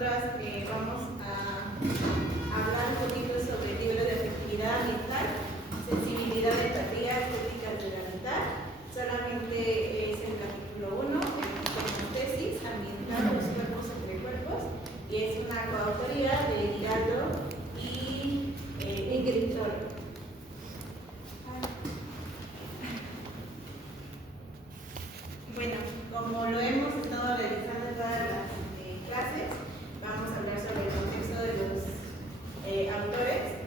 nosotras vamos a hablar un poquito sobre el libro de afectividad ambiental, sensibilidad, empatía, estéticas de la ambiental. Solamente es el capítulo 1, como tesis ambiental, los cuerpos entre cuerpos, y es una coautoría de Giraldo y Ingrid Toro. Bueno, como lo hemos estado realizando en todas las clases, vamos a hablar sobre el contexto de los autores.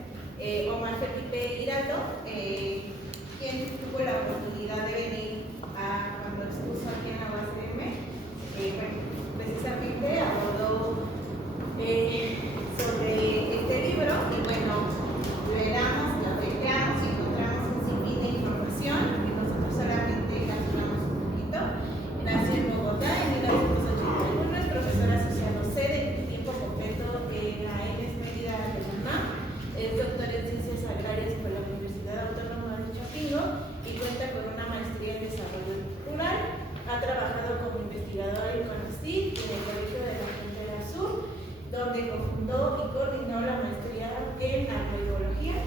Omar Felipe Giraldo, quien tuvo la oportunidad de venir cuando expuso aquí en la UACM, bueno, precisamente abordó sobre este libro y bueno, lo leamos y encontramos un sinfín de información que nosotros solamente capturamos un poquito. Nació en Bogotá en 1981, es profesor asociado sede de tiempo completo en la ENES Mérida de la UNAM, es doctor en Ciencias Agrarias por la Universidad Autónoma de Chapingo y cuenta con una maestría en Desarrollo Rural. Ha trabajado como investigador en CONACYT en el Colegio de la Frontera Sur, donde cofundó y coordinó la maestría en agroecología.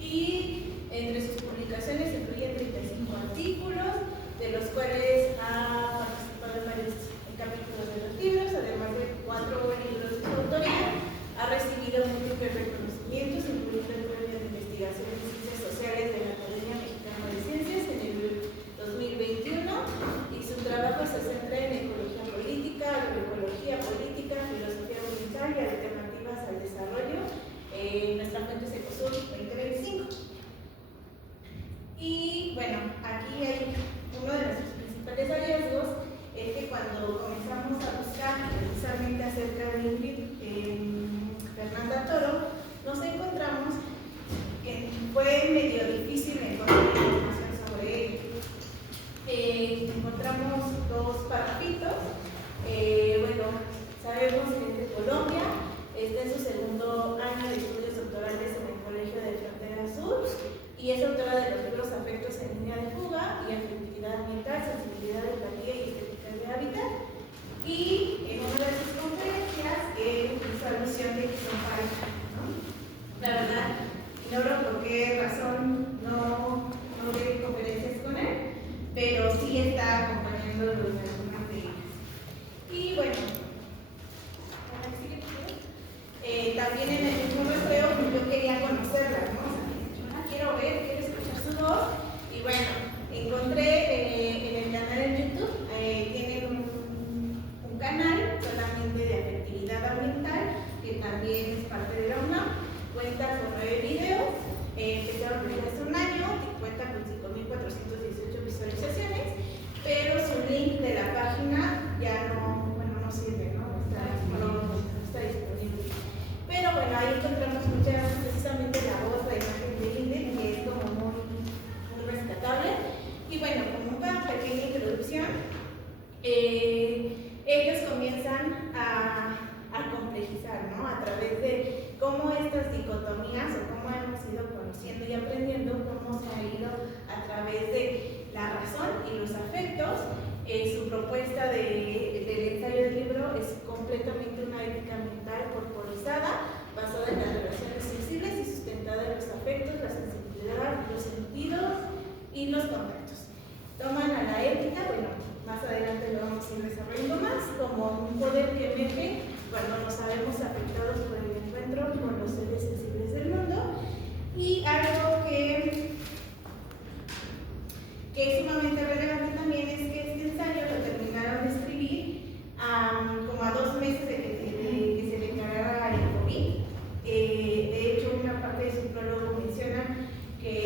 Y entre sus publicaciones se incluyen 35 artículos, de los cuales ha participado en varios capítulos de los libros, además de 4 libros de su autoría. Ha recibido múltiples reconocimientos, incluyendo el Premio de Investigación en Ciencias Sociales de la Academia Mexicana de Ciencias en el 2021, y su trabajo se centra en ecología política, agroecología política, filosofía ambiental y alternativas al desarrollo. Nuestra fuente es Ecosur 2025. Y bueno, aquí hay uno de nuestros principales hallazgos, es que cuando comenzamos a buscar precisamente acerca de Ingrid Fernanda Toro, nos encontramos que fue medio difícil encontrar información sobre ella. Encontramos 2 parrafitos. Bueno, sabemos que es de Colombia, está en su segundo año de estudios doctorales en el Colegio de Frontera Sur y es autora de los libros Afectos en línea de fuga y Afectividad ambiental, sensibilidad, empatía y estética de hábitat. Y en una de sus conferencias hizo alusión de que son pareja, ¿no? La verdad, ignoro por qué razón no doy conferencias con él, pero sí está acompañando algunas de ellas. Y bueno, también en el mismo muestreo yo quería conocerla, ¿no? O sea, yo la quiero ver, quiero escuchar su voz. Y bueno, encontré en el canal en YouTube, tiene un canal solamente de afectividad ambiental, que también es parte de la UNAM, cuenta con 9 videos, empezaron desde hace un año y cuenta con 5.418 visualizaciones, pero su link de la página ya no sirve, ¿no? Está disponible. Pero bueno, ahí encontramos precisamente la voz, la imagen de Ingrid, que es como muy rescatable. Y bueno, como una pequeña introducción, ellos comienzan a complejizar, ¿no? A través de cómo estas dicotomías o cómo hemos ido conociendo y aprendiendo, cómo se ha ido a través de la razón y los afectos. Su propuesta del ensayo del libro es completamente una ética ambiental corporizada, basada en las relaciones sensibles y sustentada en los afectos, la sensibilidad, los sentidos y los contactos. Toman a la ética, bueno, más adelante lo vamos a ir desarrollando más, como un poder que emerge cuando nos sabemos afectados por el encuentro con los seres sensibles del mundo. Y algo que es sumamente relevante también es que este ensayo lo terminaron de escribir como a 2 meses de que se declarara el COVID. De hecho, una parte de su prólogo menciona que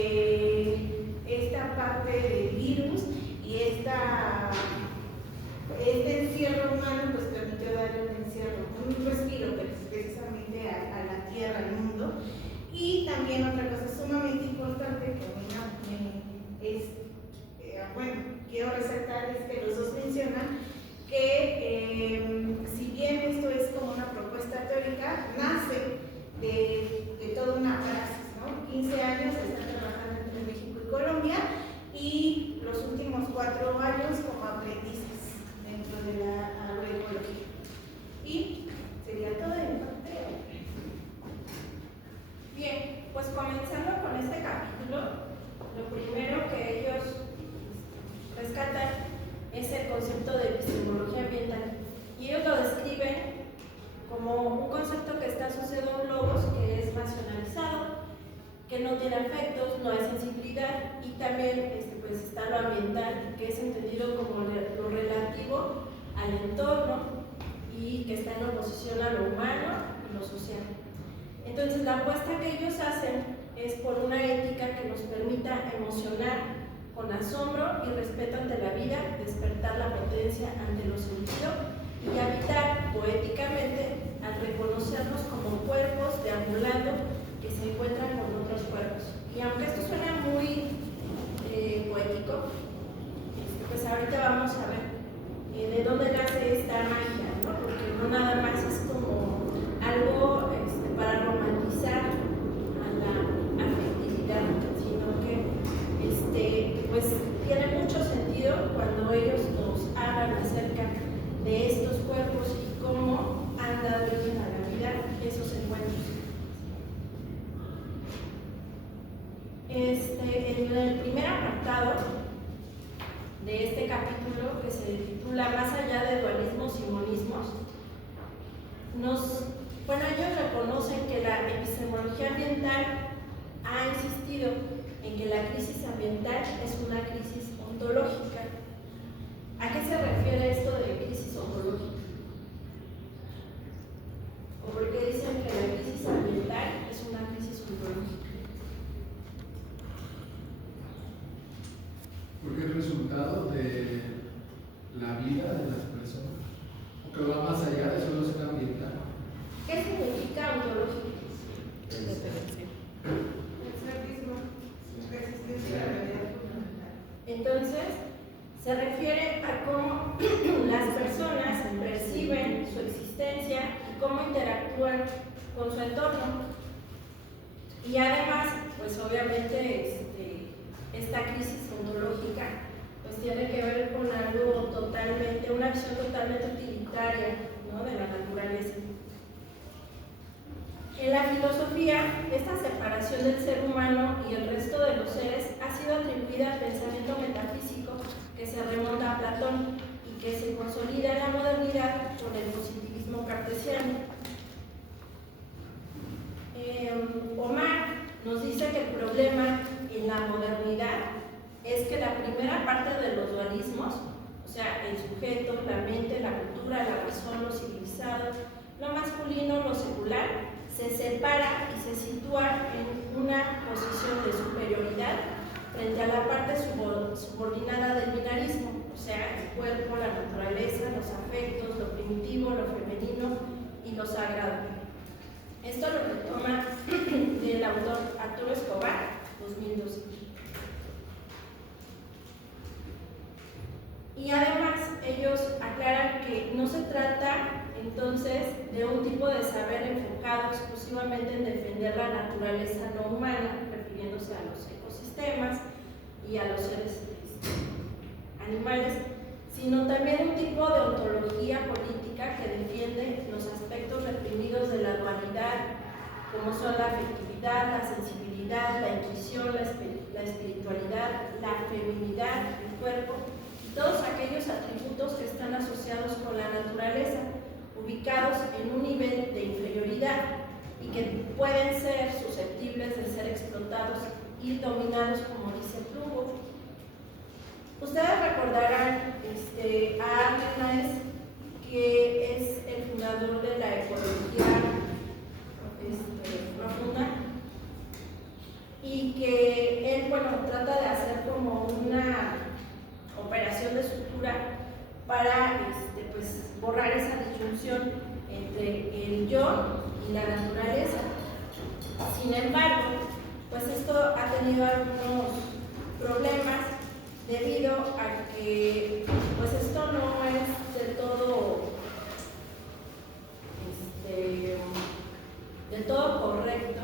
esta parte del virus y este encierro humano pues permitió darle un respiro precisamente a la tierra, al mundo. Y también otra cosa sumamente importante que a mí en oposición a lo humano y lo social. Entonces, la apuesta que ellos hacen es por una ética que nos permita emocionar con asombro y respeto ante la vida, despertar la potencia ante lo sentido y habitar poéticamente al reconocernos como cuerpos deambulando que se encuentran con otros cuerpos. Y aunque esto suena muy poético, pues ahorita vamos a ver de dónde nace esta magia, ¿no? Porque no nada más es como algo para romantizar a la afectividad, sino que pues tiene mucho sentido cuando ellos nos hablan acerca de estos cuerpos y cómo han dado origen a la vida esos encuentros. En el primer apartado de este capítulo, que se titula Más allá de dualismos y monismos, ellos reconocen que la epistemología ambiental ha insistido en que la crisis ambiental es una crisis ontológica. ¿A qué se refiere esto de crisis ontológica? ¿O por qué dicen que la crisis ambiental es una crisis ontológica? Porque es resultado de la vida de las personas, o que va más allá de solo ser ambiental. ¿Qué significa ontológico? Entonces, se refiere a cómo las personas perciben su existencia y cómo interactúan con su entorno. Y además, pues obviamente esta crisis ontológica pues tiene que ver con algo totalmente, una visión totalmente utilitaria, ¿no?, de la naturaleza. En la filosofía, esta separación del ser humano y el resto de los seres ha sido atribuida al pensamiento metafísico que se remonta a Platón y que se consolida en la modernidad con el positivismo cartesiano. Omar nos dice que el problema en la modernidad es que la primera parte de los dualismos, o sea, el sujeto, la mente, la cultura, la razón, lo civilizado, lo masculino, lo secular, se separa y se sitúa en una posición de superioridad frente a la parte subordinada del binarismo, o sea, el cuerpo, la naturaleza, los afectos, lo primitivo, lo femenino y lo sagrado. Esto lo retoma del autor Arturo Escobar, 2012. Y además ellos aclaran que no se trata entonces de un tipo de saber enfocado exclusivamente en defender la naturaleza no humana, refiriéndose a los ecosistemas y a los seres animales, sino también un tipo de ontología política que defiende los aspectos reprimidos de la dualidad, como son la afectividad, la sensibilidad, la intuición, la espiritualidad, la feminidad, el cuerpo, y todos aquellos atributos que están asociados con la naturaleza, ubicados en un nivel de inferioridad y que pueden ser susceptibles de ser explotados y dominados, como dice Plumbo. Ustedes recordarán a Arnaez, que es el fundador de la ecología profunda, y que él, trata de hacer como una operación de sutura para borrar esa disyunción entre el yo y la naturaleza. Sin embargo, pues esto ha tenido algunos problemas debido a que pues esto no es del todo correcto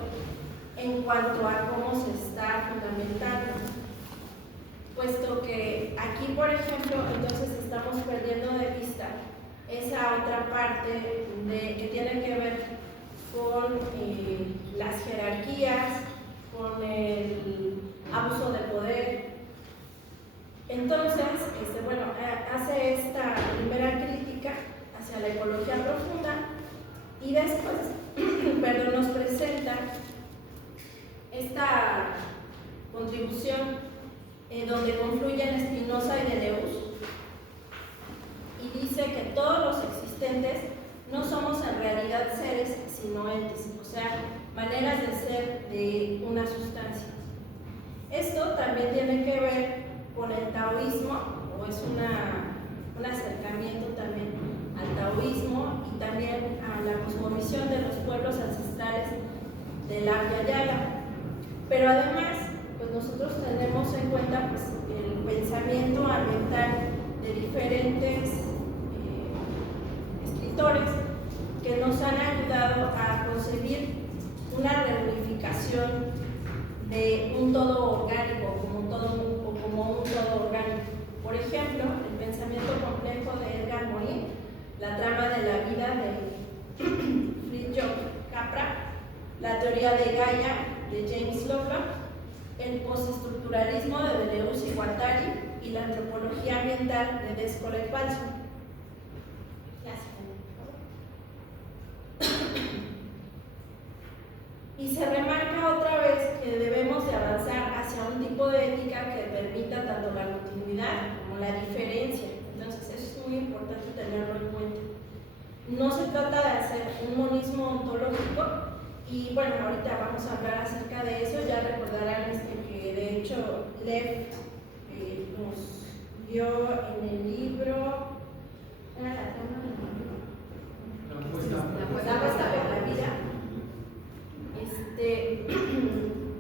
en cuanto a cómo se está fundamentando, puesto que aquí, por ejemplo, entonces estamos perdiendo de vista esa otra parte que tiene que ver con las jerarquías, con el abuso de poder. Entonces, hace esta primera crítica hacia la ecología profunda y después nos presenta esta contribución donde confluyen Spinoza y Deleuze, y dice que todos los existentes no somos en realidad seres, sino entes, o sea, maneras de ser de una sustancia. Esto también tiene que ver con el taoísmo, o es un acercamiento también al taoísmo y también a la cosmovisión de los pueblos ancestrales del Abya Yala. Pero además, pues nosotros tenemos en cuenta pues, el pensamiento ambiental de diferentes escritores que nos han ayudado a concebir una reunificación de un todo orgánico como un todo orgánico. Por ejemplo, el pensamiento complejo de Edgar Morin, la trama de la vida de Fritjof Capra, la teoría de Gaia de James Lovelock, el postestructuralismo de Deleuze y Guattari y la antropología ambiental de Descolet Balso. Y se remarca otra vez que debemos de avanzar hacia un tipo de ética que permita tanto la continuidad como la diferencia. Entonces eso es muy importante tenerlo en cuenta. No se trata de hacer un monismo ontológico y bueno, ahorita vamos a hablar acerca de eso. Ya recordarán que de hecho Lev nos dio en el libro La apuesta por la vida.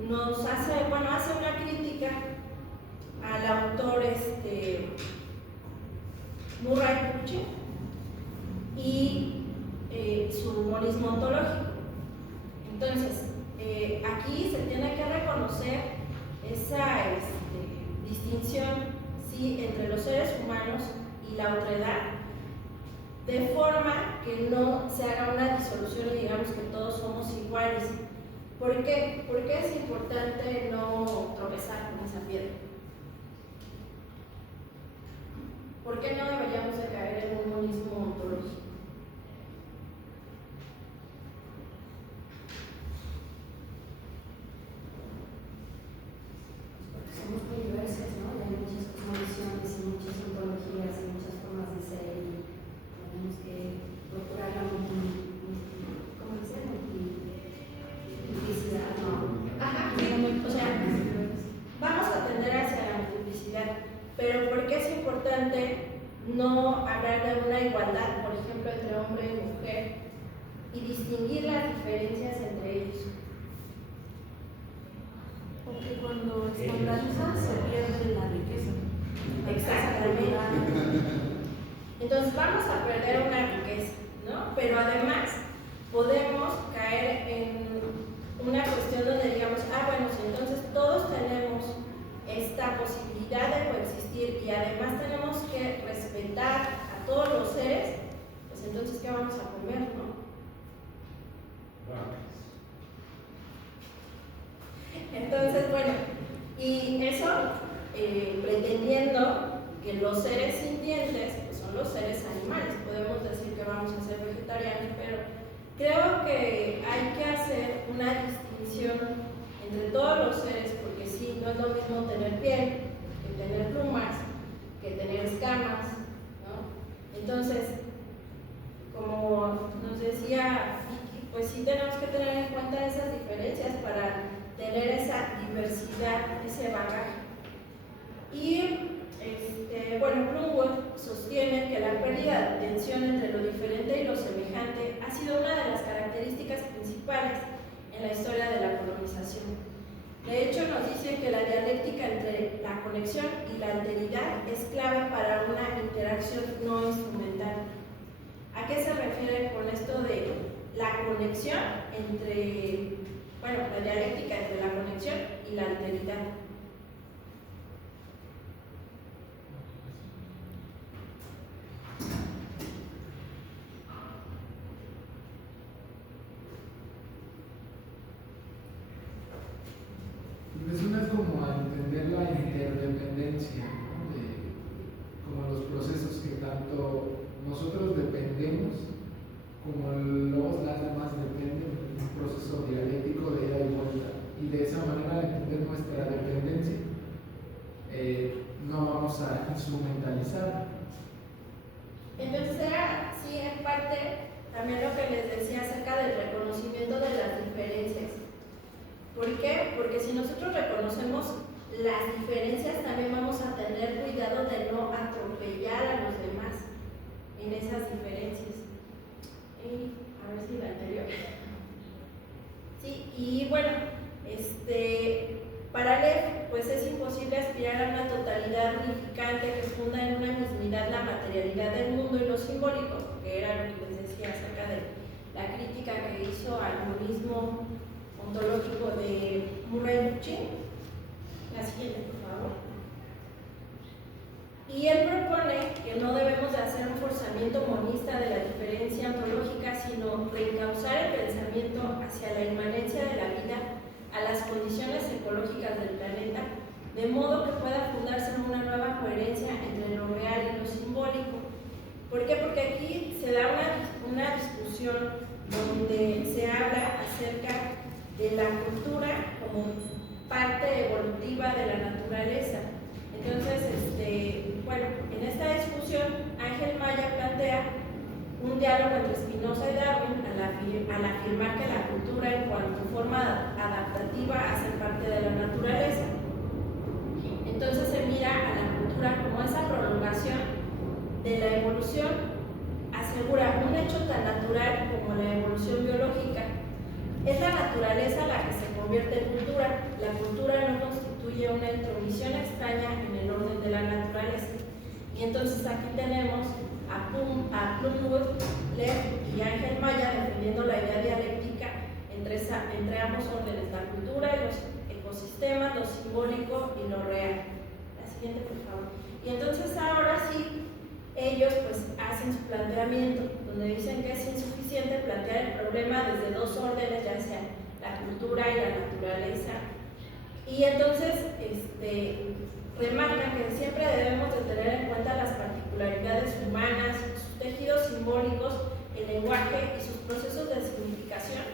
Nos hace una crítica al autor Murray Bookchin y su monismo ontológico. Entonces, aquí se tiene que reconocer esa distinción, ¿sí?, entre los seres humanos y la otredad, de forma que no se haga una disolución y digamos que todos somos iguales. ¿Por qué? Porque es importante no tropezar con esa piedra. ¿Por qué no deberíamos de caer en un monismo ontológico? Porque somos muy diversos, ¿no? Hay muchas cosmovisiones y muchas ontologías y muchas formas de ser y tenemos que procurar la multiplicidad, ¿no? Ajá, o sea, vamos a tender hacia la multiplicidad, pero ¿por qué es importante no hablar de una igualdad, por ejemplo, entre hombre y mujer, y distinguir las diferencias entre ellos? Porque cuando estandarizas se pierde la riqueza. Exactamente. Entonces vamos a perder una riqueza, ¿no? Pero además podemos caer en una cuestión donde digamos, bueno, si entonces todos tenemos esta posibilidad de coexistir y además tenemos que respetar a todos los seres, pues entonces ¿qué vamos a comer, no? Entonces, bueno, y eso pretendiendo que los seres sintientes pues son los seres animales. Podemos decir que vamos a ser vegetarianos, pero creo que hay que hacer una distinción entre todos los seres, porque sí, no es lo mismo tener piel que tener plumas, que tener escamas, ¿no? Entonces, como nos decía Vicky, pues sí tenemos que tener en cuenta esas diferencias para tener esa diversidad, ese bagaje. Y bueno, Plumwood sostiene que la pérdida de tensión entre lo diferente y lo semejante ha sido una de las características principales en la historia de la colonización. De hecho, nos dice que la dialéctica entre la conexión y la alteridad es clave para una interacción no instrumental. ¿A qué se refiere con esto de la conexión entre, bueno, la dialéctica entre la conexión y la alteridad? Me suena como a entender la interdependencia, ¿no? Como los procesos que tanto nosotros dependemos, como las demás dependen de un proceso dialéctico de ida y vuelta. Y de esa manera, al entender nuestra dependencia, no vamos a instrumentalizar. Entonces era, sí, en parte también lo que les decía acerca del reconocimiento de las diferencias. ¿Por qué? Porque si nosotros reconocemos las diferencias, también vamos a tener cuidado de no atropellar a los demás en esas diferencias. Y a ver si la anterior. Sí, y bueno, para Lev, pues es imposible aspirar a una totalidad unificante que funda en una mismidad la materialidad del mundo y lo simbólico, que era lo que les decía acerca de la crítica que hizo al monismo ontológico de Murray Bookchin. La siguiente, por favor. Y él propone que no debemos de hacer un forzamiento monista de la diferencia ontológica, sino reencauzar el pensamiento hacia la inmanencia de la vida a las condiciones ecológicas del planeta, de modo que pueda fundarse en una nueva coherencia entre lo real y lo simbólico. ¿Por qué? Porque aquí se da una discusión donde se habla acerca de la cultura como parte evolutiva de la naturaleza. Entonces, bueno, en esta discusión Ángel Maya plantea un diálogo entre Spinoza y Darwin al afirmar que la cultura en cuanto forma adaptativa hace parte de la naturaleza. Entonces se mira a la cultura como esa prolongación de la evolución, asegura un hecho tan natural como la evolución biológica. Es la naturaleza la que se convierte en cultura. La cultura no constituye una intromisión extraña en el orden de la naturaleza. Y entonces aquí tenemos a Plumwood, Lev y Ángel Maya defendiendo la idea dialéctica entre ambos órdenes, la cultura y los ecosistemas, lo simbólico y lo real. La siguiente, por favor. Y entonces ahora sí, ellos pues hacen su planteamiento, donde dicen que es insuficiente plantear el problema desde dos órdenes, ya sea la cultura y la naturaleza. Y entonces remarcan que siempre debemos de tener en cuenta las particularidades humanas, sus tejidos simbólicos, el lenguaje y sus procesos de significación,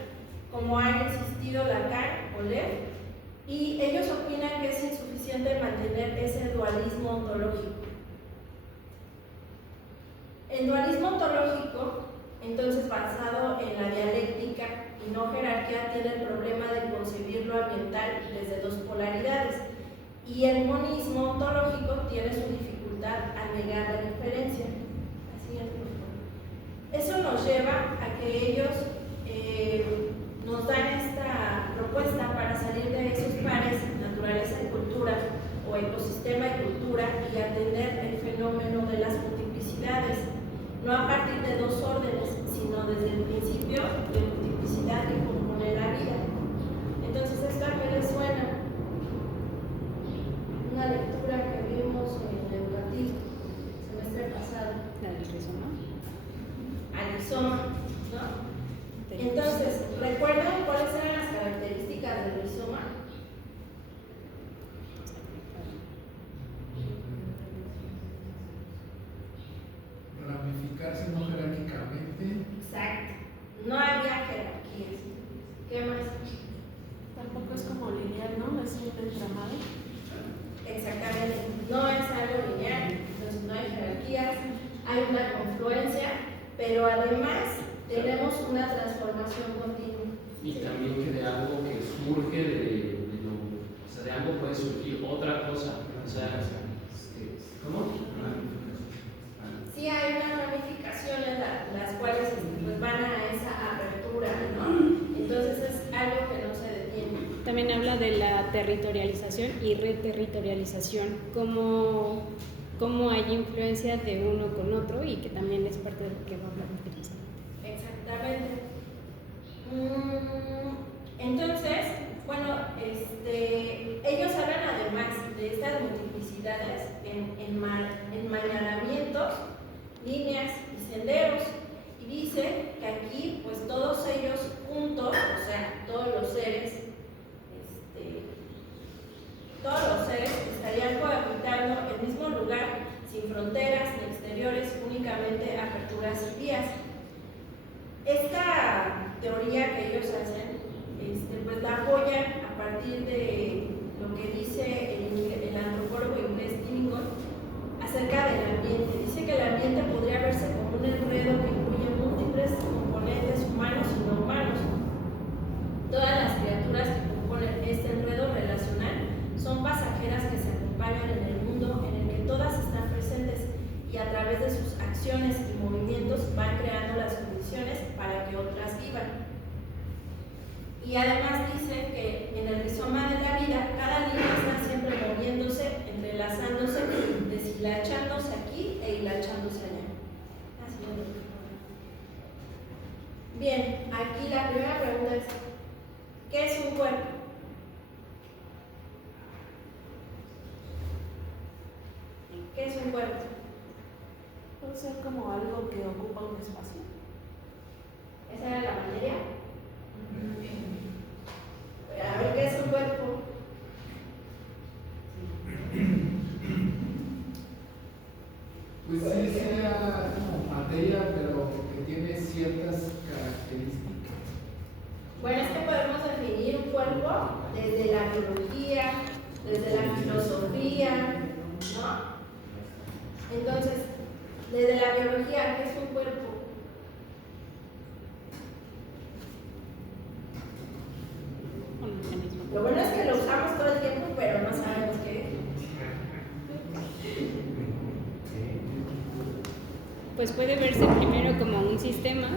como han insistido Lacan o Lev, y ellos opinan que es insuficiente mantener ese dualismo ontológico. El dualismo ontológico, entonces basado en la dialéctica y no jerarquía, tiene el problema de concebir lo ambiental desde dos polaridades, y el monismo ontológico tiene su dificultad al negar la diferencia. La siguiente, por favor. Eso nos lleva a que ellos nos dan esta propuesta para salir de esos pares, naturaleza y cultura, o ecosistema y cultura, y atender el fenómeno de las multiplicidades, no a partir de dos órdenes, sino desde el principio de multiplicidad que compone la vida. Entonces, ¿esto a qué les suena? Una lectura que vimos en el educativo el semestre pasado. La del rizoma. Al rizoma, ¿no? Entonces, ¿recuerdan cuáles eran las características del rizoma? Ramificarse no jerárquicamente. Exacto. No había jerarquías. ¿Qué más? Tampoco es como lineal, ¿no? Es un entramado. Exactamente. No es algo lineal. Entonces, no hay jerarquías, hay una confluencia, pero además tenemos una transformación continua. Y también que de algo que surge de lo, o sea, de algo puede surgir otra cosa. O sea, ¿cómo? Sí hay unas ramificaciones las cuales pues van a esa apertura, ¿no? Entonces es algo que no se detiene. También habla de la territorialización y reterritorialización, cómo hay influencia de uno con otro y que también es parte de lo que va a hablar precisamente. Exactamente. Entonces, bueno, ellos hablan además de estas multiplicidades en enmañanamientos, líneas y senderos, y dice que aquí pues todos ellos juntos, o sea, todos los seres estarían cohabitando el mismo lugar, sin fronteras ni exteriores, únicamente aperturas y vías. Esta teoría que ellos hacen, pues la apoyan a partir de lo que dice el antropólogo inglés Timmington acerca del ambiente. Dice que el ambiente podría verse como un enredo que incluye múltiples componentes Y además dice que en el rizoma de la vida cada línea está siempre moviéndose, entrelazándose, deshilachándose aquí e hilachándose allá. Así es. Bien, aquí la primera pregunta es, ¿qué es un cuerpo? ¿Qué es un cuerpo? Puede ser como algo que ocupa un espacio. ¿Esa era la materia? A ver, ¿qué es un cuerpo? Pues sí, sería como materia, pero que tiene ciertas características. Bueno, es que podemos definir un cuerpo desde la biología, desde la filosofía, ¿no? Entonces, desde la biología, ¿qué es un cuerpo? Un organismo. Lo bueno es que lo usamos todo el tiempo, pero no sabemos qué es. Pues puede verse primero como un sistema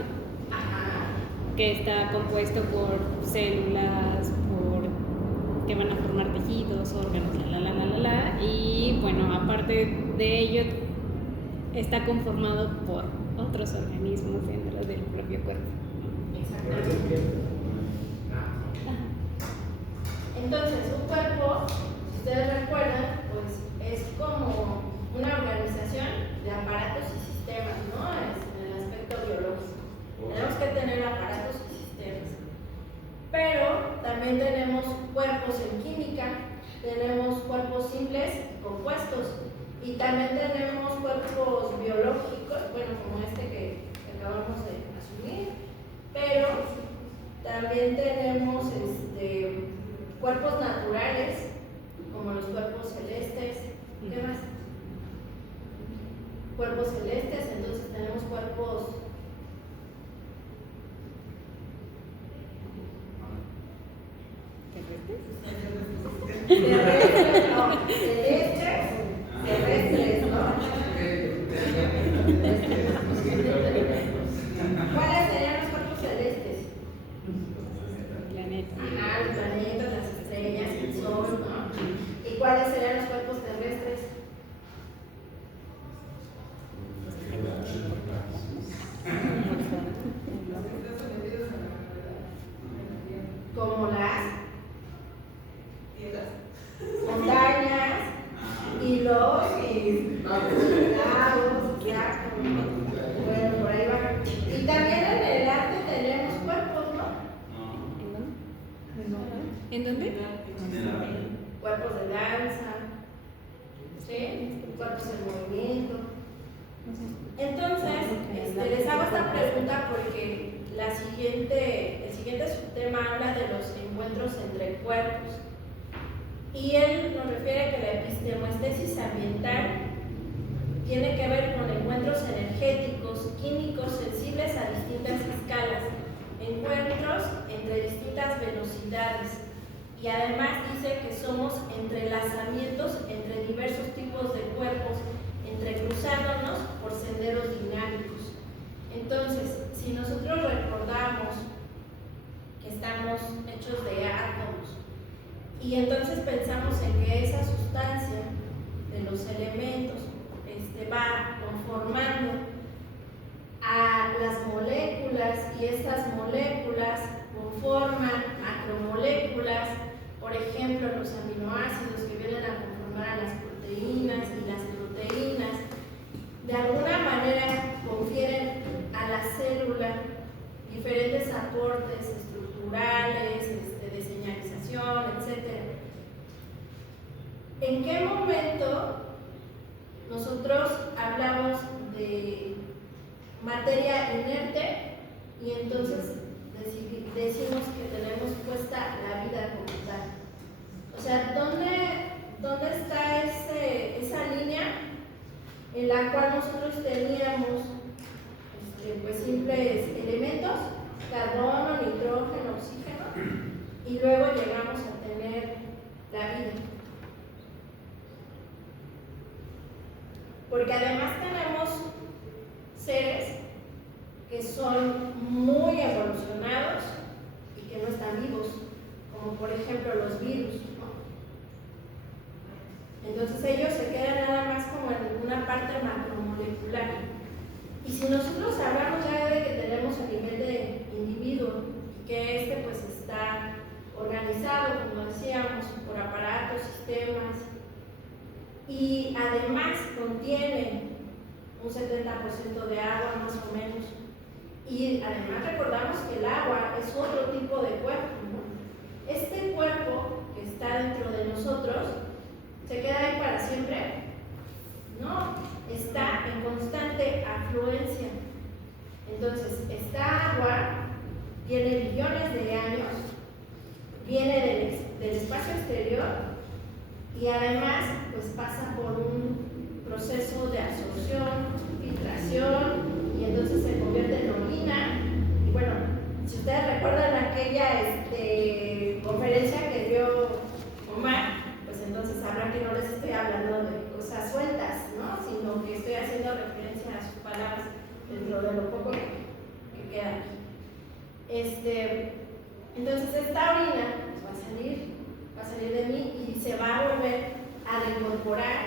Ajá. que está compuesto por células, que van a formar tejidos, órganos, y bueno, aparte de ello está conformado por otros organismos dentro del propio cuerpo. Exactamente. Entonces, un cuerpo, si ustedes recuerdan, pues es como una organización de aparatos y sistemas, ¿no? Es en el aspecto biológico. Tenemos que tener aparatos y sistemas. Pero también tenemos cuerpos en química, tenemos cuerpos simples y compuestos, y también tenemos cuerpos biológicos, bueno, como este que acabamos de asumir, pero también tenemos cuerpos naturales, como los cuerpos celestes. ¿Qué más? Cuerpos celestes, entonces tenemos cuerpos terrestres, no, terrestres, ¿no? ¿Cuáles serían los cuerpos celestes? Planeta. Ajá, los planetas, las estrellas, el sol, ¿no? ¿Y cuáles serían los cuerpos terrestres? Como las montañas y los lagos, exacto. Bueno, por ahí va. Y también en el arte tenemos cuerpos, ¿no? ¿En dónde? Cuerpos de danza, ¿sí? Cuerpos en movimiento. Entonces, les hago esta pregunta porque el siguiente subtema habla de los encuentros entre cuerpos. Y él nos refiere que la epistemoestesis ambiental tiene que ver con encuentros energéticos, químicos, sensibles a distintas escalas, encuentros entre distintas velocidades. Y además dice que somos entrelazamientos entre diversos tipos de cuerpos, entrecruzándonos por senderos dinámicos. Entonces, si nosotros recordamos que estamos hechos de átomos y entonces pensamos en que esa sustancia de los elementos va conformando a las moléculas y estas moléculas conforman macromoléculas, por ejemplo los aminoácidos que vienen a conformar a las proteínas, y las proteínas de alguna manera confieren a la célula diferentes aportes estructurales, de señalización, etc. ¿En qué momento nosotros hablamos de materia inerte y entonces decimos que tenemos puesta la vida como tal? O sea, ¿dónde está esa línea en la cual nosotros teníamos pues simples elementos, carbono, nitrógeno, oxígeno, y luego llegamos a tener la vida? Porque además tenemos seres que son muy evolucionados y que que no están vivos, como por ejemplo los virus, ¿no? Entonces ellos se quedan nada más como en una parte macromolecular. Y si nosotros hablamos ya de que tenemos a nivel de individuo, y que este pues está organizado, como decíamos, por aparatos, sistemas, y además contiene un 70% de agua más o menos, y además recordamos que el agua es otro tipo de cuerpo, ¿no? Este cuerpo que está dentro de nosotros, ¿se queda ahí para siempre? No, está en constante afluencia. Entonces, esta agua tiene billones de años, viene del espacio exterior y además pues pasa por un proceso de absorción, filtración y entonces se convierte en orina. Y bueno, si ustedes recuerdan aquella conferencia que dio Omar, pues entonces sabrán que no les estoy hablando de cosas sueltas, ¿no? Sino que estoy haciendo referencia a sus palabras dentro de lo poco que queda aquí. Entonces esta orina pues, va a salir de mí y se va a volver a reincorporar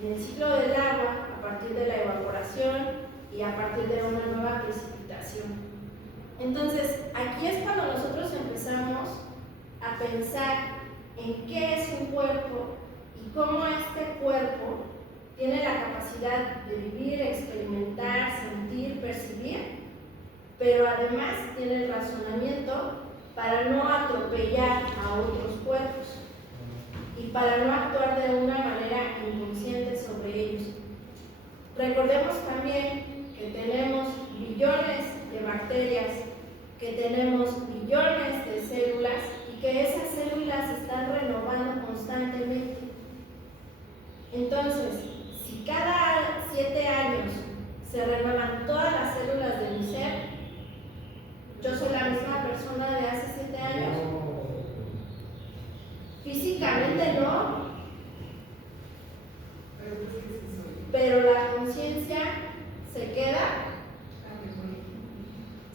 en el ciclo del agua a partir de la evaporación y a partir de una nueva precipitación. Entonces, aquí es cuando nosotros empezamos a pensar en qué es un cuerpo y cómo este cuerpo tiene la capacidad de vivir, experimentar, sentir, percibir, pero además tiene el razonamiento para no atropellar a otros cuerpos y para no actuar de una manera inconsciente sobre ellos. Recordemos también que tenemos billones de bacterias, que tenemos billones de células y que esas células se están renovando constantemente. Entonces, si cada 7 años se renuevan todas las células de mi ser, ¿yo soy la misma persona de hace 7 años? Físicamente no, pero la conciencia se queda,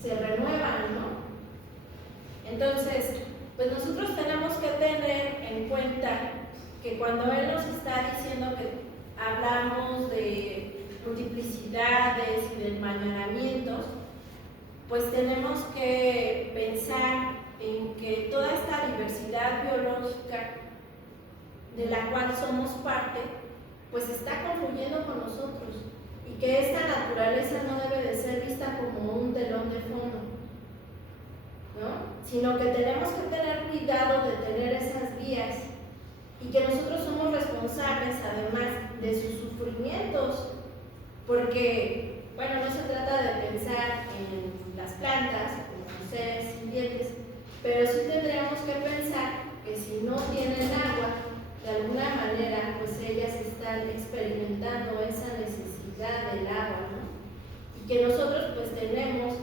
se renueva, ¿no? Entonces, pues nosotros tenemos que tener en cuenta que cuando Él nos está diciendo que hablamos de multiplicidades y de enmañanamientos, pues tenemos que pensar en que toda esta diversidad biológica de la cual somos parte, pues está confluyendo con nosotros y que esta naturaleza no debe de ser vista como un telón de fondo, ¿no? Sino que tenemos que tener cuidado de tener esas vías y que nosotros somos responsables además de sus sufrimientos, porque, bueno, no se trata de pensar en las plantas como seres sintientes, pero sí tendríamos que pensar que si no tienen agua, de alguna manera, pues ellas están experimentando esa necesidad del agua, ¿no? Y que nosotros pues tenemos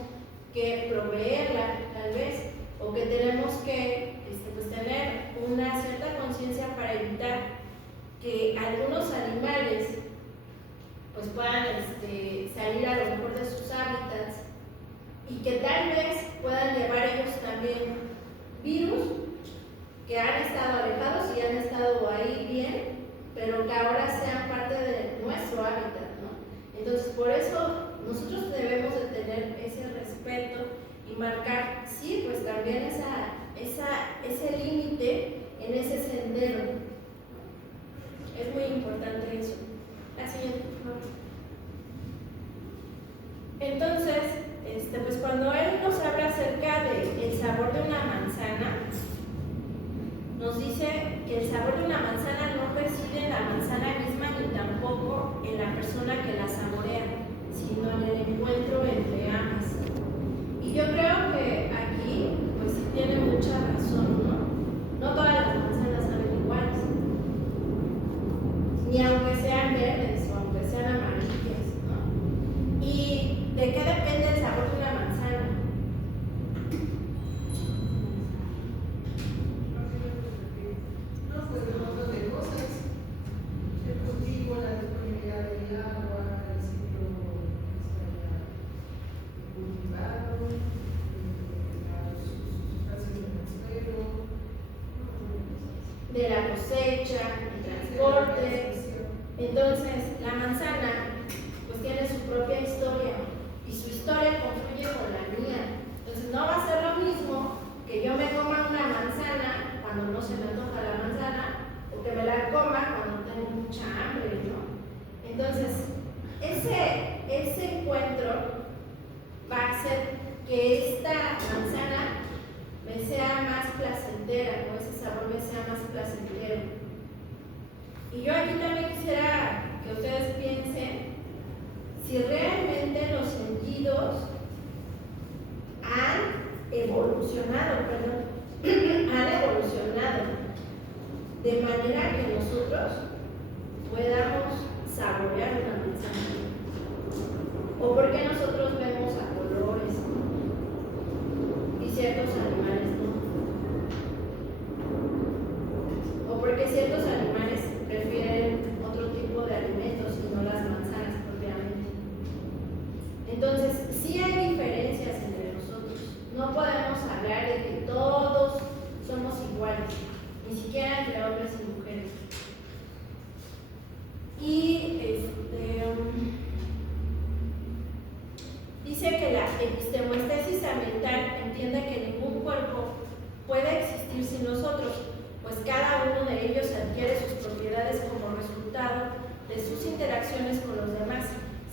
que proveerla, tal vez, o que tenemos que pues, tener una cierta conciencia para evitar que algunos animales pues puedan salir a lo mejor de sus hábitats y que tal vez puedan llevar ellos también virus que han estado alejados y han estado ahí bien, pero que ahora sean parte de nuestro hábitat, ¿no? Entonces, por eso nosotros debemos de tener ese respeto y marcar, sí, pues también ese límite en ese sendero. Es muy importante eso. La siguiente, por favor. Entonces, pues cuando Él nos habla acerca del sabor de una manzana, nos dice que el sabor de una manzana no reside en la manzana misma ni tampoco en la persona que la saborea, sino en el encuentro entre ambas. Y yo creo que aquí, pues sí tiene mucha razón, ¿no? No todas las manzanas saben iguales, ni aunque sean verdes o aunque sean amarillas, ¿no? ¿Y de qué depende el sabor de una manzana? Pues de un montón de cosas, el cultivo, la disponibilidad del agua, el ciclo cultivado, las sustancias de la cosecha, el transporte. Entonces, la manzana pues tiene su propia historia y su historia confluye con la mía. Entonces, no va a ser lo mismo que yo me coma una manzana cuando no se me antoja la manzana o que me la coma cuando tengo mucha hambre, ¿no? Entonces, ese encuentro va a hacer que esta manzana me sea más placentera, o ese sabor me sea más placentero. Y yo aquí también quisiera que ustedes piensen si realmente los sentidos han evolucionado de manera que nosotros podamos saborear una manzana. O porque nosotros vemos a colores y ciertos animales no. O porque ciertos animales prefieren otro tipo de alimentos y no las manzanas propiamente. Entonces, sí hay diferencias entre nosotros. No podemos hablar de que todos somos iguales, ni siquiera entre hombres y mujeres. Y dice que la epistemoestesis ambiental entiende que ningún cuerpo puede existir sin nosotros, pues cada uno de ellos adquiere sus propiedades como resultado de sus interacciones con los demás.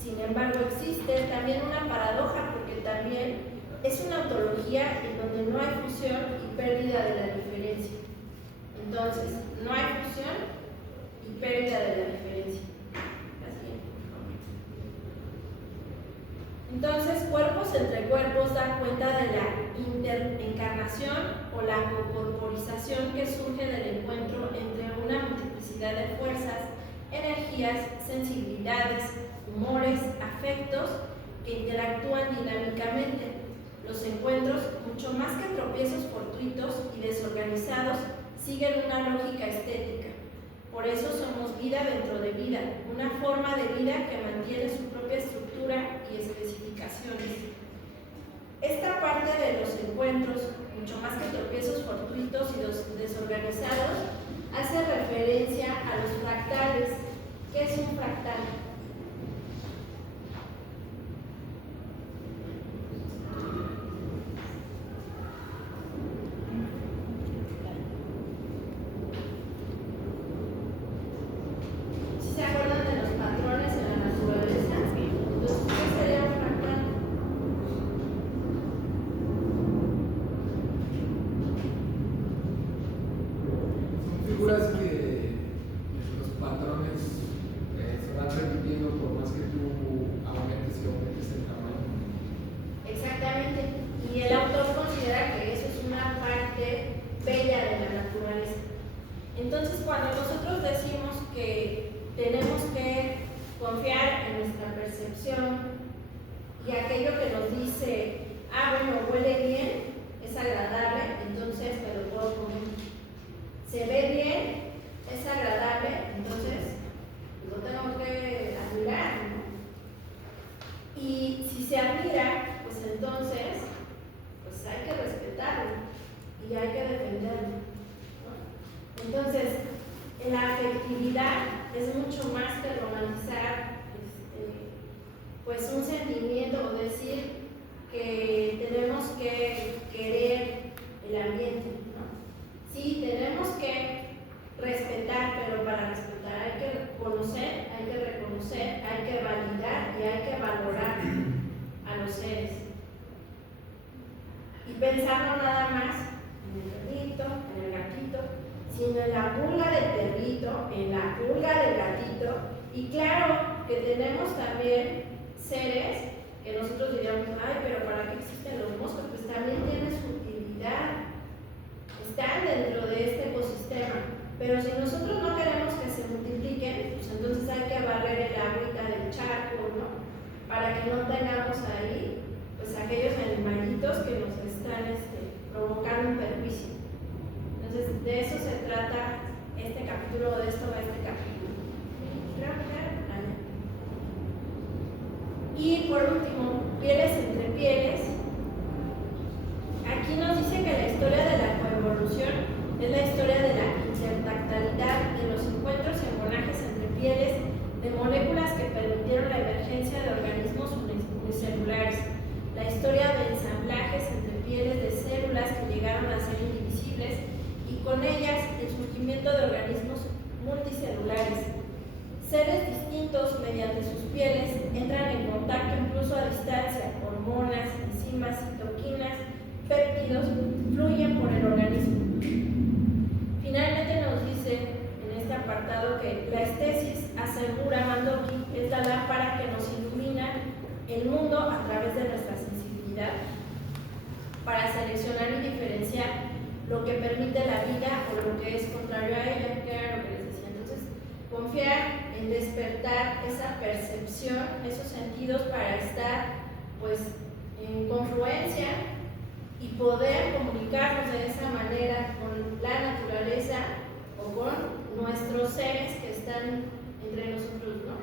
Sin embargo, existe también una paradoja, porque también es una ontología en donde no hay fusión y pérdida de la diferencia. Entonces, no hay fusión y pérdida de la diferencia. Entonces, cuerpos entre cuerpos dan cuenta de la interencarnación o la corporización que surge del encuentro entre una multiplicidad de fuerzas, energías, sensibilidades, humores, afectos que interactúan dinámicamente. Los encuentros, mucho más que tropiezos fortuitos y desorganizados, siguen una lógica estética. Por eso somos vida dentro de vida, una forma de vida que mantiene su propia estructura y especificaciones. Esta parte de los encuentros, mucho más que tropiezos fortuitos y desorganizados, hace referencia a los fractales. ¿Qué es un fractal? Entonces, cuando nosotros decimos que tenemos que confiar en nuestra percepción y aquello que nos dice, bueno, huele bien, es agradable, entonces me lo puedo comer. Se ve bien, es agradable, entonces lo tengo que admirar, ¿no? Y si se admira, pues entonces pues hay que respetarlo y hay que defenderlo. Entonces, la afectividad es mucho más que romantizar pues un sentimiento o decir que tenemos que querer el ambiente, ¿no? Sí, tenemos que respetar, pero para respetar hay que conocer, hay que reconocer, hay que validar y hay que valorar a los seres. Y pensar no nada más en el perrito, en el gatito, sino en la pulga del perrito, en la pulga del gatito. Y claro que tenemos también seres que nosotros diríamos, pero ¿para qué existen los moscos? Pues también tienen su utilidad, están dentro de este ecosistema. Pero si nosotros no queremos que se multipliquen, pues entonces hay que barrer el agüita del charco, ¿no? Para que no tengamos ahí pues aquellos animalitos que nos están provocando un perjuicio. Entonces, de eso se trata este capítulo, de esto va este capítulo. Y por último, pieles entre pieles. Aquí nos dice que la historia de la coevolución es la historia de la inserta pieles y con ellas el surgimiento de organismos multicelulares. Seres distintos mediante sus pieles entran en contacto incluso a distancia. Hormonas, enzimas, citoquinas, péptidos fluyen por el organismo. Finalmente nos dice en este apartado que la estesis, asegura Mandoki, es la lámpara que nos ilumina el mundo a través de nuestra sensibilidad para seleccionar y diferenciar lo que permite la vida o lo que es contrario a ella, que era lo que les decía. Entonces, confiar en despertar esa percepción, esos sentidos para estar pues en confluencia y poder comunicarnos de esa manera con la naturaleza o con nuestros seres que están entre nosotros, ¿no?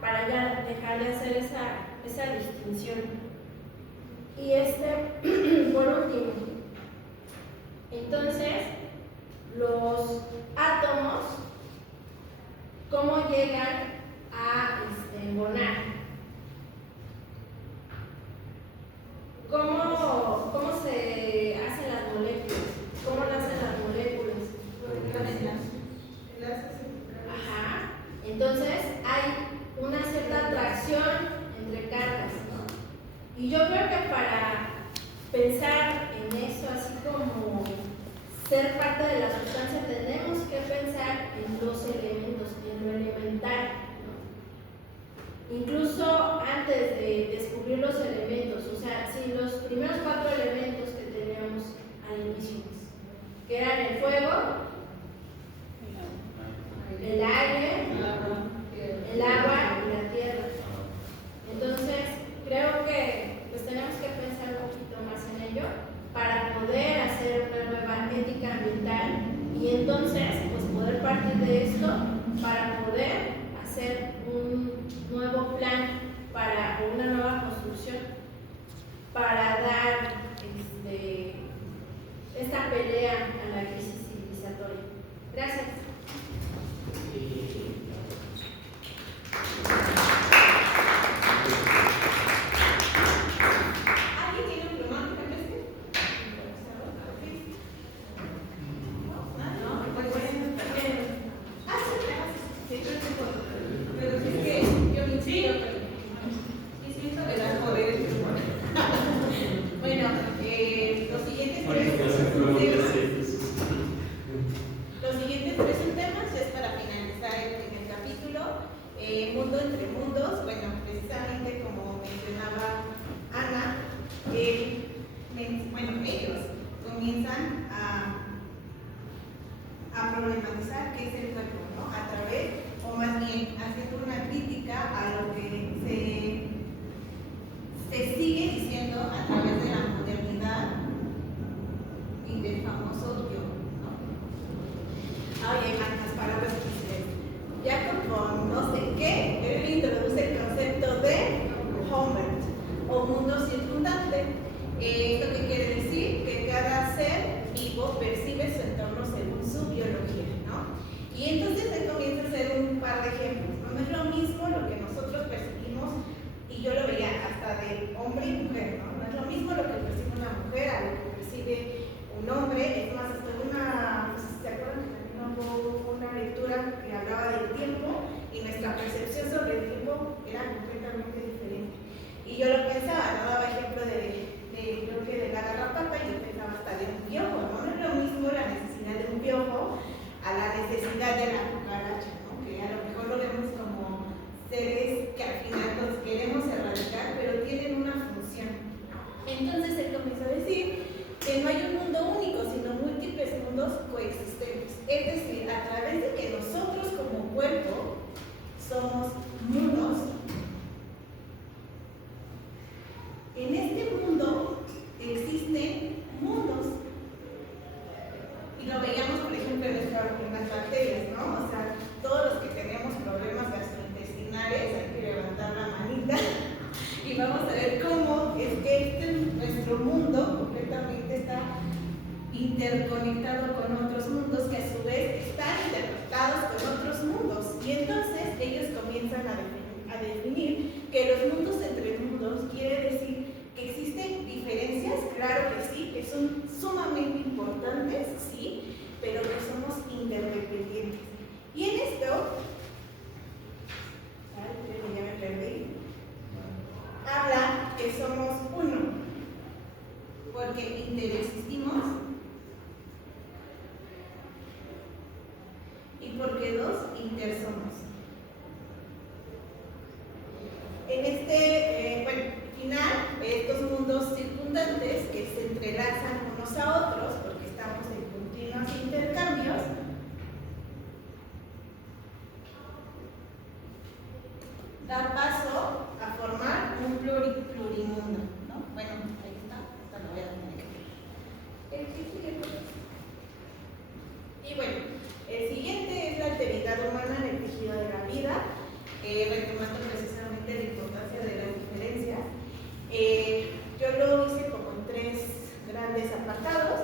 Para ya dejar de hacer esa distinción. Y por último, entonces, los átomos, ¿cómo llegan a embonar? ¿Cómo se hacen las moléculas? ¿Cómo nacen las moléculas? Ajá. Entonces, hay una cierta atracción entre cargas, ¿no? Y yo creo que para pensar en eso, así como ser parte de la sustancia, tenemos que pensar en los elementos, en lo elemental, ¿no? Incluso antes de descubrir los elementos, o sea, si los primeros 4 elementos que teníamos al inicio, que eran el fuego, el aire, el agua y la tierra. Entonces, creo que pues tenemos que pensar un poquito más en ello para poder hacer una nueva ética ambiental y entonces pues poder partir de esto para poder hacer un nuevo plan o una nueva construcción para dar esta pelea a la crisis civilizatoria. Gracias. ¿Alguien tiene un plumón que preste? ¿No? Pues bueno, también. Sí, pero es que yo me inspiro, y siento que la joder el plumón. Bueno, los siguientes tres temas ya es para finalizar el primer capítulo. Mundo entre mundos, bueno, precisamente como mencionaba Ana, ellos comienzan a problematizar qué es el cuerpo, ¿no? A través, o más bien haciendo una crítica a lo que se sigue diciendo a través de la modernidad y del famoso yo, ¿no? Hay tantas palabras que Jacob von no sé qué, él introduce el concepto de Humboldt o mundo circundante. ¿Esto qué quiere decir? Que cada ser vivo percibe su entorno según su biología, ¿no? Y entonces él comienza a hacer un par de ejemplos, ¿no? No es lo mismo lo que nosotros percibimos, y yo lo veía hasta de hombre y mujer, ¿no? No es lo mismo lo que percibe una mujer a lo que percibe un hombre. Es más, hasta ¿se acuerdan que también hubo una lectura que hablaba del tiempo y nuestra percepción sobre el tiempo era completamente diferente? Y yo lo pensaba, ¿no? Daba ejemplo creo que de la garrapata, y yo pensaba hasta de un piojo, ¿no? No es lo mismo la necesidad de un piojo a la necesidad de la cucaracha, ¿no? Que a lo mejor lo vemos como seres que al final los queremos erradicar, pero tienen una función. Entonces él comenzó a decir que no hay un mundo único, sino múltiples mundos coexistentes. Es decir, a través de que nosotros como cuerpo somos mundos, en este mundo existen mundos. Y lo veíamos, por ejemplo, en las bacterias, ¿no? O sea, todos los que tenemos problemas gastrointestinales, hay que levantar la manita y vamos a ver cómo es que nuestro mundo completamente está interconectado con otros mundos que a su vez están interconectados con otros mundos. Y entonces ellos comienzan a definir que los mundos entre mundos quiere decir que existen diferencias, claro que sí, que son sumamente importantes, sí que somos uno, porque interexistimos, y porque dos, intersomos. En este final, estos mundos circundantes que se entrelazan unos a otros, porque estamos en continuos intercambios, da paso a formar un plurimundo, ¿no? Bueno, ahí está, lo voy a tener que y bueno, el siguiente es la alteridad humana en el tejido de la vida, retomando precisamente la importancia de las diferencias. Yo lo hice como en tres grandes apartados.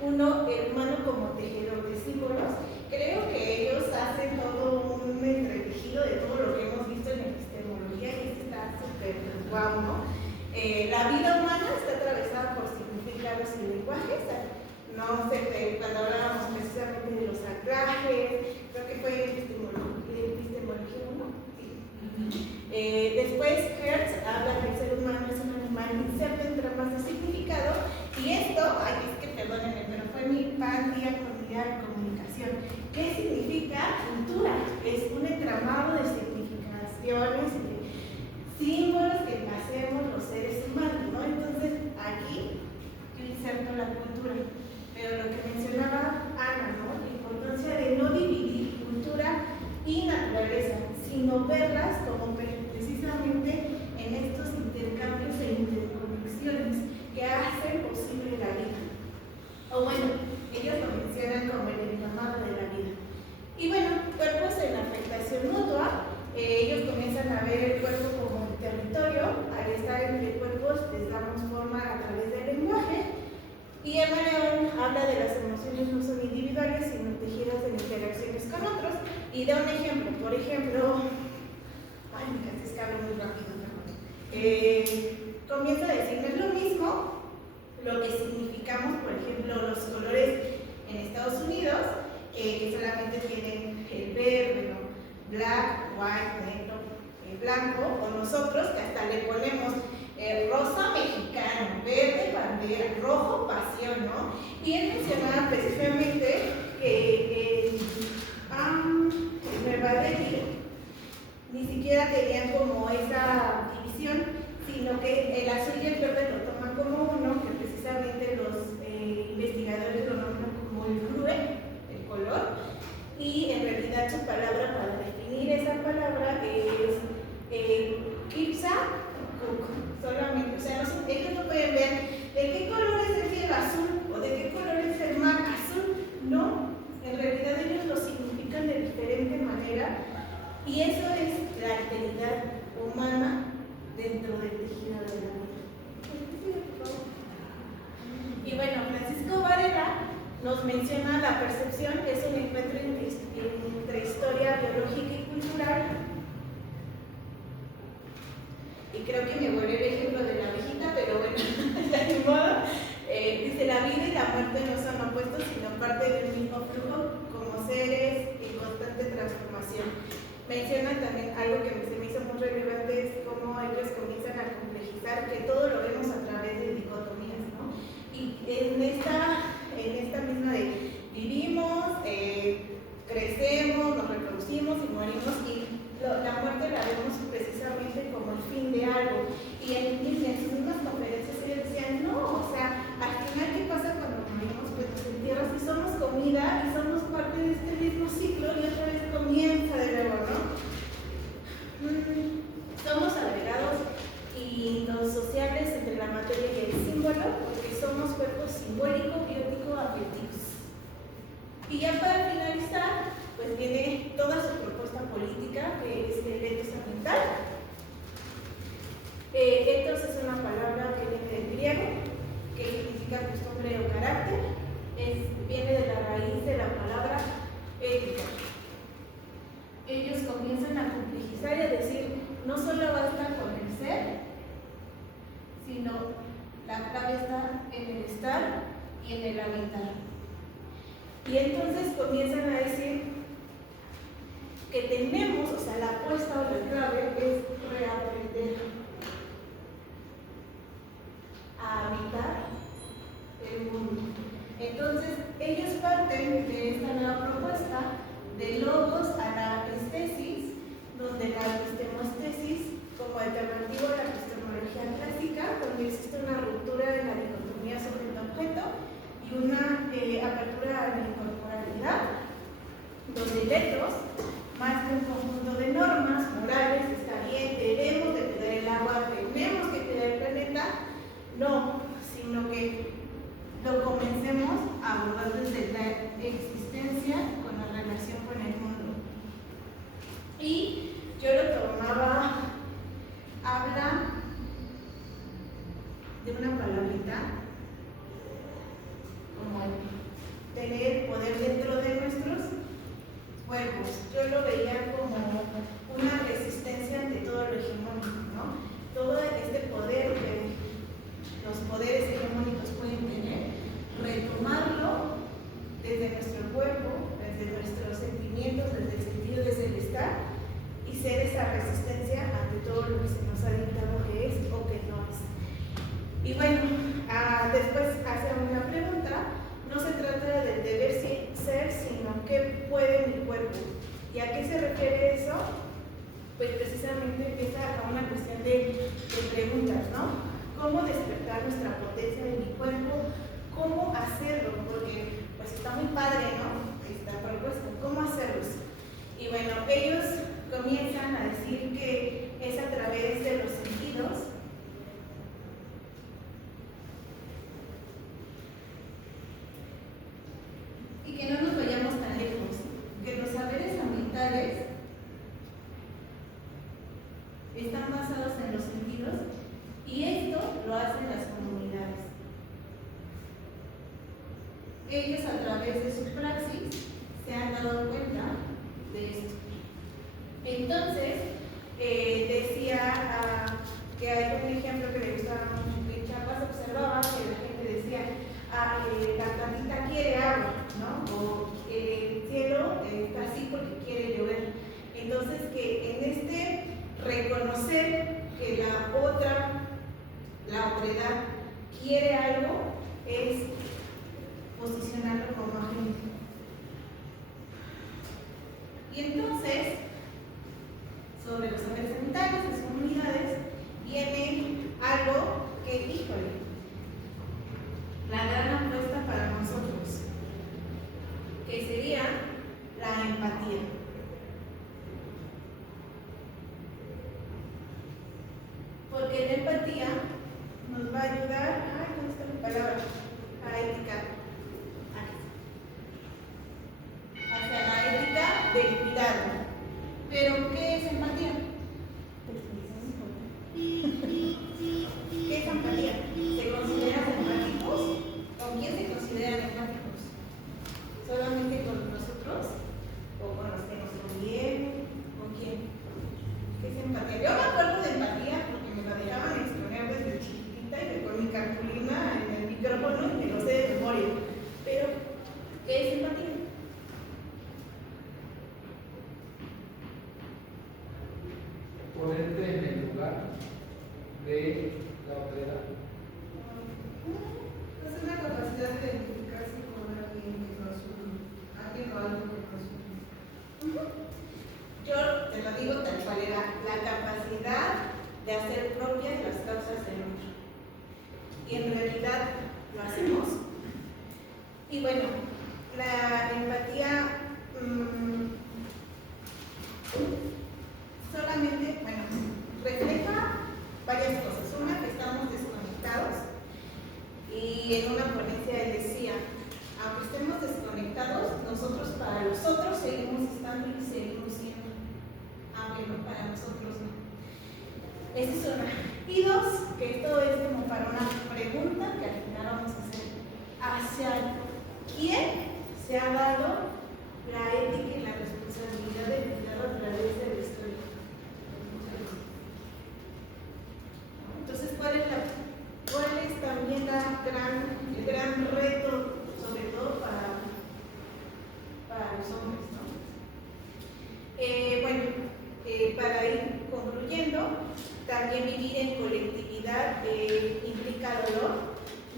Uno, el humano como tejedor de símbolos. Creo que ellos hacen todo un entretejido de todo lo que hemos visto en epistemología y este está súper guau, ¿no? La vida humana está atravesada por significados y lenguajes. No sé, cuando hablábamos precisamente de los anclajes, creo que fue epistemología 1. Sí. Después, Hertz habla que el ser humano es un animal inserto en tramas de significado, y esto, es que perdónenme, pero fue mi pan día con día comunicación. ¿Qué significa cultura? Es un entramado de significaciones y de símbolos que hacemos los seres humanos, ¿no? Entonces, aquí yo inserto la cultura. Pero lo que mencionaba Ana, ¿no? La importancia de no dividir cultura y naturaleza, sino verlas como precisamente en estos intercambios e interconexiones que hacen posible la vida. O bueno, ellos lo mencionan como el entramado de la vida. Y bueno, cuerpos en afectación mutua, ellos comienzan a ver el cuerpo como el territorio. Al estar entre cuerpos les damos forma a través del lenguaje. Y Emma León habla de las emociones no son individuales, sino tejidas en interacciones con otros, y da un ejemplo. Por ejemplo, me cansé, es que hablo muy rápido, comienza a decirme lo mismo lo que significamos, por ejemplo, los colores en Estados Unidos, que solamente tienen el verde, ¿no? Black, white, negro, blanco, o nosotros que hasta le ponemos rosa mexicano, verde bandera, rojo pasión, ¿no? Y él mencionaba precisamente que en Nueva Delhi ni siquiera tenían como esa división, sino que el azul y el verde lo toman como uno, que precisamente los investigadores lo nombran como el grue, el color, y en realidad su palabra para definir esa palabra es Kipsa Cook. Solamente, o sea, ellos no pueden ver de qué color es el cielo azul o de qué color es el mar azul. No, en realidad ellos lo significan de diferente manera, y eso es la alteridad humana dentro del tejido de la vida. Y bueno, Francisco Varela nos menciona la percepción, que es un encuentro entre historia biológica y cultural. Y creo que me volvió el ejemplo de la abejita, pero bueno, ya ni modo. Dice, la vida y la muerte no son opuestos, sino parte del mismo flujo, como seres en constante transformación. Menciona también algo que se me hizo muy relevante, es cómo ellos comienzan a complejizar que todo lo vemos a través de dicotomías, ¿no? Y en esta misma de vivimos, crecemos, nos reproducimos y morimos, y la muerte la vemos precisamente como el fin de algo. Y en sus mismas conferencias ellos decían, no, o sea, al final, ¿qué pasa cuando morimos? Pues nos entierras y somos comida y somos parte de este mismo ciclo, y otra vez comienza de nuevo, ¿no? Somos agregados y los sociales entre la materia y el símbolo, porque somos cuerpos simbólico, biótico, afectivos. Y ya para finalizar, pues viene toda su propuesta política, que es el ethos ambiental. Ethos es una palabra que viene del griego, que significa costumbre o carácter. Viene de la raíz de la palabra ética. Ellos comienzan a complejizar y a decir, no solo basta con el ser, sino la clave está en el estar y en el habitar. Y entonces comienzan a decir que tenemos, o sea, la apuesta o la clave es reaprender. parte de esta nueva propuesta de logos a la estesis, donde la epistemostesis, como alternativa a la epistemología clásica, donde existe una ruptura de la dicotomía sujeto-objeto y una apertura a la incorporalidad, donde letros, más que un conjunto de normas morales, está bien, debemos de cuidar el agua, tenemos que cuidar el planeta, no, sino que lo comencemos a abordar desde la existencia con la relación con el mundo. Y yo lo tomaba, habla de una palabrita como el tener poder dentro de nuestros cuerpos. Yo lo veía como una resistencia ante todo lo hegemónico, ¿no? Todo este poder que los poderes hegemónicos pueden tener, retomarlo desde nuestro cuerpo, desde nuestros sentimientos, desde el sentido, desde el estar, y ser esa resistencia ante todo lo que se nos ha dictado que es o que no es. Y bueno, después hace una pregunta. No se trata del deber ser, sino qué puede mi cuerpo. ¿Y a qué se refiere eso? Pues precisamente empieza a una cuestión de preguntas, ¿no? ¿Cómo despertar nuestra potencia de mi cuerpo? ¿Cómo hacerlo? Porque pues está muy padre, ¿no? Esta propuesta. ¿Cómo hacerlo? Y bueno, ellos comienzan a decir que es a través de los sentidos. Y que no nos vayamos tan lejos, que los saberes ambientales están basados en los sentidos y esto lo hacen las comunidades. Ellos a través de su praxis se han dado cuenta de esto. Entonces, decía que hay un ejemplo que le gustaba mucho, que en Chiapas observaba que la gente decía, la plantita quiere agua, ¿no? O el cielo está así porque quiere llover. Entonces, que en este reconocer que la otredad quiere algo es posicionarlo como agente. Y entonces, sobre los saberes ambientales, las comunidades, viene algo que, híjole, la gran apuesta para nosotros, que sería la empatía. Porque la empatía nos va a ayudar, ¿dónde está mi palabra? A ética. Hacia la ética del cuidado. Pero, ¿qué es empatía? ¿Qué es empatía? ¿Se consideran empáticos? ¿Con quién se consideran empáticos? ¿Solamente con nosotros? ¿O con los que nos convienen? ¿Con quién? ¿Qué es empatía? Yo me acuerdo de empatía porque me la dejaban exponer desde chiquitita y con mi cartulina en el micrófono y me lo sé de memoria. Pero, ¿qué es empatía? Ponerte en el lugar de la otredad. Es una capacidad de identificarse con alguien que no sufre, alguien o algo que no sufre. Yo te lo digo tal cual era la capacidad de hacer propias las causas del otro. Y en realidad lo hacemos. Y bueno, la empatía solamente, refleja varias cosas. Una, que estamos desconectados. Y en una ponencia él decía, aunque estemos desconectados, nosotros para los otros seguimos estando y seguimos siendo. Aunque no para nosotros no. Esa es una. Y dos, que esto es como para una pregunta que al final vamos a hacer. ¿Hacia quién se ha dado la ética y la responsabilidad de cuidar a través de la historia? Entonces, ¿cuál es también el gran reto, sobre todo para los hombres, ¿no? Para ir concluyendo, también vivir en colectividad implica dolor.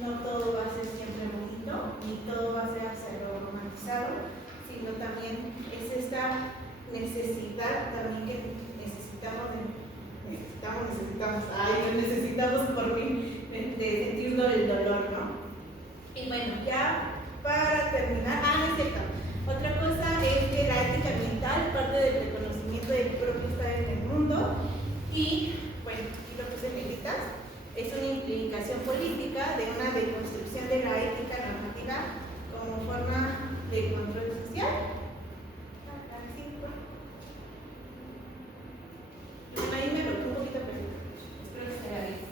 No todo va a ser siempre bonito, ni todo va a ser romantizado. sino también es esta necesidad también que necesitamos por fin de sentirlo el dolor, ¿no? Y bueno, ya para terminar, no es cierto. Otra cosa es que la ética ambiental parte del reconocimiento del propio estar en el mundo y, bueno, aquí lo puse en negritas, es una implicación política de una deconstrucción de la ética normativa como forma de control social. Bueno, ahí me lo un poquito, pero espero que esté bien.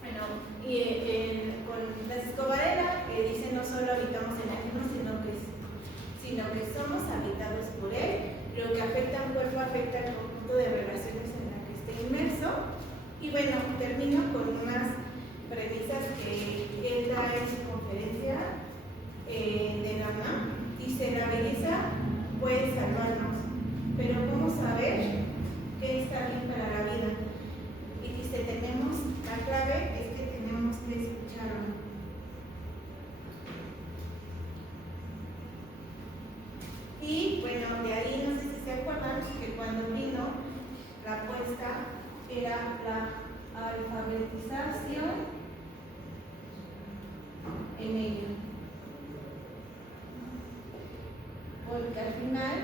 Bueno, y con Francisco Varela dice: no solo habitamos en el mismo, sino que somos habitados por él. Lo que afecta a un cuerpo afecta al conjunto de relaciones en la que esté inmerso. Y bueno, termino con unas premisas que él da en su conferencia de la UNAM. Dice: la belleza puede salvarnos, pero ¿cómo saber qué está bien para la vida? Y dice: la clave es que tenemos que escucharlo. Y bueno, de ahí no sé si se acuerdan que cuando vino la apuesta era la alfabetización en ella. Porque al final,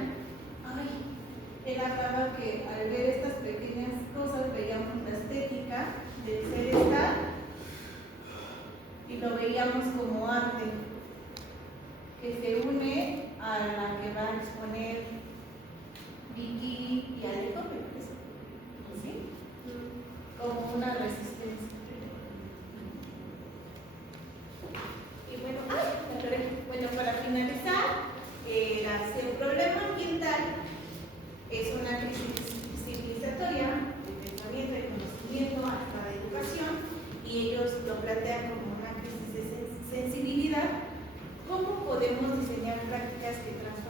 él hablaba que al ver estas pequeñas cosas veíamos la estética del ser estar y lo veíamos como arte que se une a la que va a exponer Vicky y Alejo, ¿sí? Como una resistencia. Y bueno, bueno, para finalizar, el problema ambiental es una crisis civilizatoria de pensamiento, de conocimiento, hasta de educación, y ellos lo plantean como una crisis de sensibilidad. ¿Cómo podemos diseñar prácticas que transformen